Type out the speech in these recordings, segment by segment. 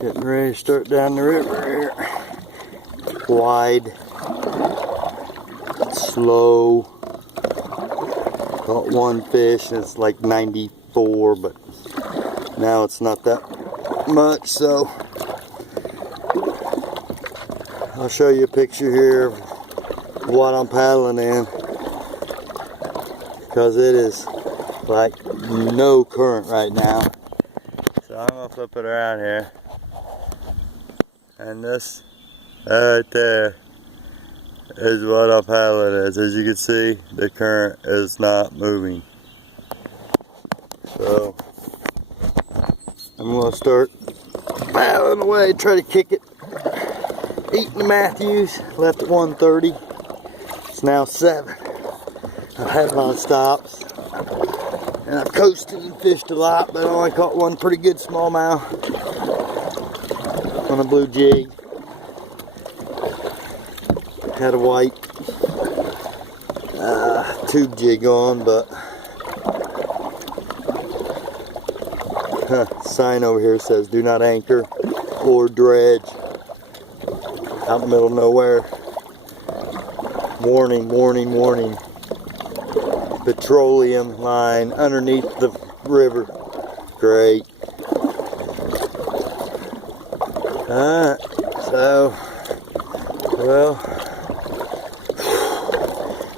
Getting ready to start down the river here. Wide, slow. Caught one fish and it's like 94, but now it's not that much, so I'll show you a picture here of what I'm paddling in, because it is like no current right now. So I'm gonna flip it around here, and this right there is what I'm paddling as. As you can see, the current is not moving. So I'm gonna start paddling away, try to kick it. Eating the Matthews, left at 1:30. It's now 7. I've had a lot of stops, and I've coasted and fished a lot, but I only caught one pretty good smallmouth on a blue jig. Had a white tube jig on, but sign over here says do not anchor or dredge out in the middle of nowhere. Warning, warning, warning. Petroleum line underneath the river. Great. Alright, so, well,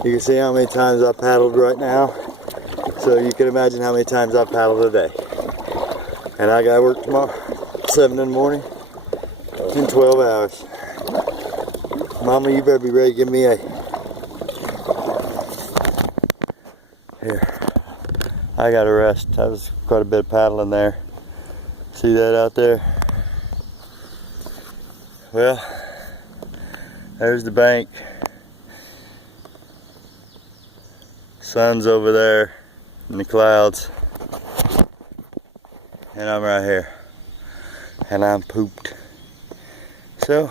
you can see how many times I've paddled right now. So you can imagine how many times I've paddled today. And I gotta work tomorrow, 7 in the morning, in 12 hours. Mama, you better be ready to give me a... Here. I gotta rest. That was quite a bit of paddling there. See that out there? Well, there's the bank. Sun's over there in the clouds. And I'm right here. And I'm pooped. So,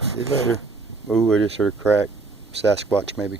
see you later. Ooh, I just heard a crack. Sasquatch maybe.